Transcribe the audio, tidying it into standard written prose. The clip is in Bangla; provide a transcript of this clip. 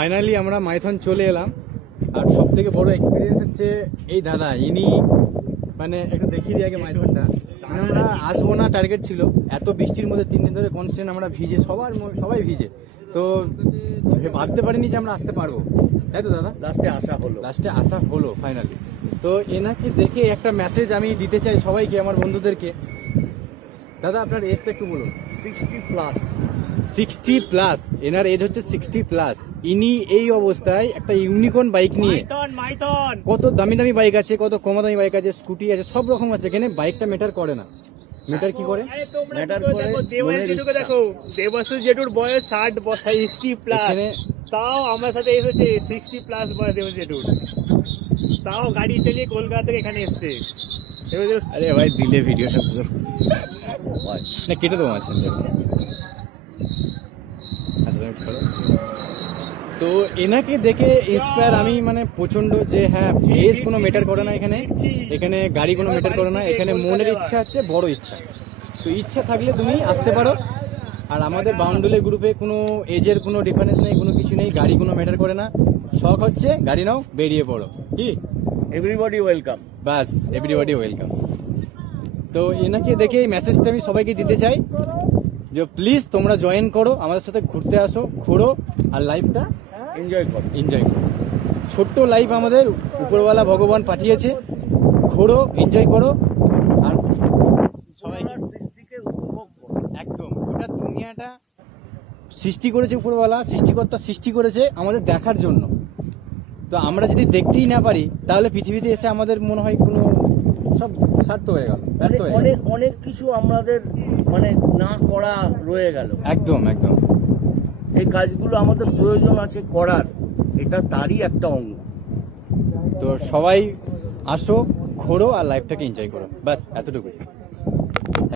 ফাইনালি আমরা মাইথন চলে এলাম। আর সব থেকে বড় এক্সপিরিয়েন্স হচ্ছে এই দাদা, ইনি মানে একটু দেখিয়ে দিই আগে মাইথনটা। মানে আমরা আসবো না টার্গেট ছিল, এত বৃষ্টির মধ্যে 3 দিন ধরে কনস্ট্যান্ট আমরা ভিজে, সবাই ভিজে। তো ভাবতে পারিনি যে আমরা আসতে পারবো, তাই তো দাদা? লাস্টে আসা হলো ফাইনালি। তো এনাকে দেখে একটা মেসেজ আমি দিতে চাই সবাইকে, আমার বন্ধুদেরকে। দাদা আপনার এজটা একটু বলুন। 60+। এনার এজ হচ্ছে 60+। ইনি এই অবস্থায় একটা ইউনিকর্ন বাইক নিয়ে, কত দামি দামি বাইক আছে, কত কম দামি বাইক আছে, স্কুটি আছে, সব রকম আছে। এখানে বাইকটা ম্যাটার করে না। ম্যাটার কি করে? ম্যাটার করে দেখো, দেবাশিস জেঠুর বয়স 60+, তাও আমার সাথে এসেছে 60+ বয়স দেবাশিস জেঠুর, তাও গাড়ি চালিয়ে কলকাতা থেকে এখানে এসছে। আরে ভাই দিলে ভিডিওটা না কেটে দেবো আছে। তো এনাকে দেখে ইন্সপায়ার আমি, মানে প্রচন্ড, যে হ্যাঁ এজ কোনো ম্যাটার করে না এখানে। এখানে গাড়ি কোনো ম্যাটার করে না। এখানে মনের ইচ্ছা আছে, বড় ইচ্ছা। তো ইচ্ছা থাকলে তুমি আসতে পারো। আর আমাদের বাউন্ডুলে গ্রুপে কোনো এজের কোনো ডিফারেন্স নেই, কোনো কিছু নেই। গাড়ি কোনো ম্যাটার করে না। শখ হচ্ছে গাড়ি নাও, বেরিয়ে পড়ো। কি এভরিবডি ওয়েলকাম, বাস এভরিবডি ওয়েলকাম। তো এনাকে দেখে এই মেসেজটা আমি সবাইকে দিতে চাই যে প্লিজ তোমরা জয়েন করো, আমাদের সাথে ঘুরতে আসো, ঘোরো, আর লাইফটা এনজয় করো। ছোট্ট লাইফ আমাদের উপরওয়ালা ভগবান পাঠিয়েছে, ঘোরো, এনজয় করো, আর সবাইকে সৃষ্টিকে উপভোগ করো। একদম গোটা দুনিয়াটা সৃষ্টি করেছে উপরওয়ালা, সৃষ্টিকর্তা সৃষ্টি করেছে আমাদের দেখার জন্য। তো আমরা যদি দেখতেই না পারি, তাহলে পৃথিবীতে এসে আমাদের মনে হয় কোনো সব সার্থ হয়ে গেল, ব্যর্থ হয়ে গেল। অনেক কিছু আমাদের মানে না করা রয়ে গেল। একদম। এই কাজগুলো আমাদের প্রয়োজন আছে করার, এটা তারই একটা অঙ্গ। তো সবাই আসো, ঘোরো, আর লাইফটাকে এনজয় করো, ব্যাস এতটুকুই।